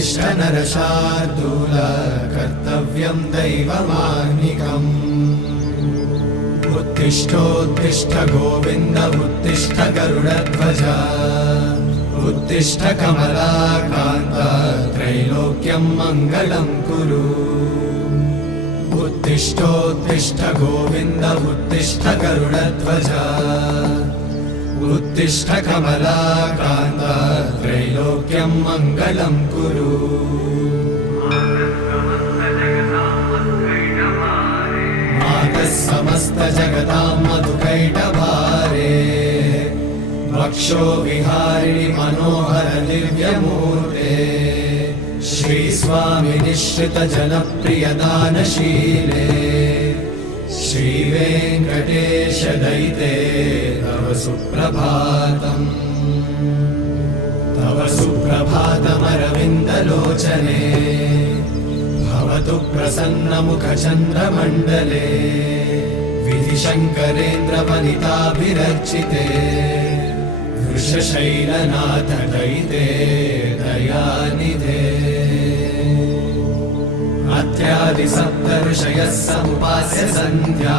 उत्तिष्ठ नरशार्दूल कर्तव्यं दैवमाह्निकम् उत्तिष्ठोत्तिष्ठ गोविन्द उत्तिष्ठ गरुडध्वज उत्तिष्ठ कमलाकान्त त्रैलोक्यं मङ्गलं कुरु उत्तिष्ठोत्तिष्ठ गोविन्द उत्तिष्ठ गरुडध्वज उत्तिष्ठ कमलाकान्त त्रैलोक्यं मङ्गलं कुरु मातः समस्त जगतां मधुकैटभारे वक्षो विहारिणि मनोहर दिव्यमूर्ते श्रीस्वामि निश्रित जनप्रिय दानशीले श्रीवेङ्कटेश दयिते तव सुप्रभातम् तव सुप्रभातमरविन्दलोचने भवतु प्रसन्नमुखचन्द्रमण्डले विधिशङ्करेन्द्रवनिताभिरर्चिते वृषशैलनाथ दयिते दयानिधे अत्यादि सप्त ऋषयः समुपास्य सन्ध्या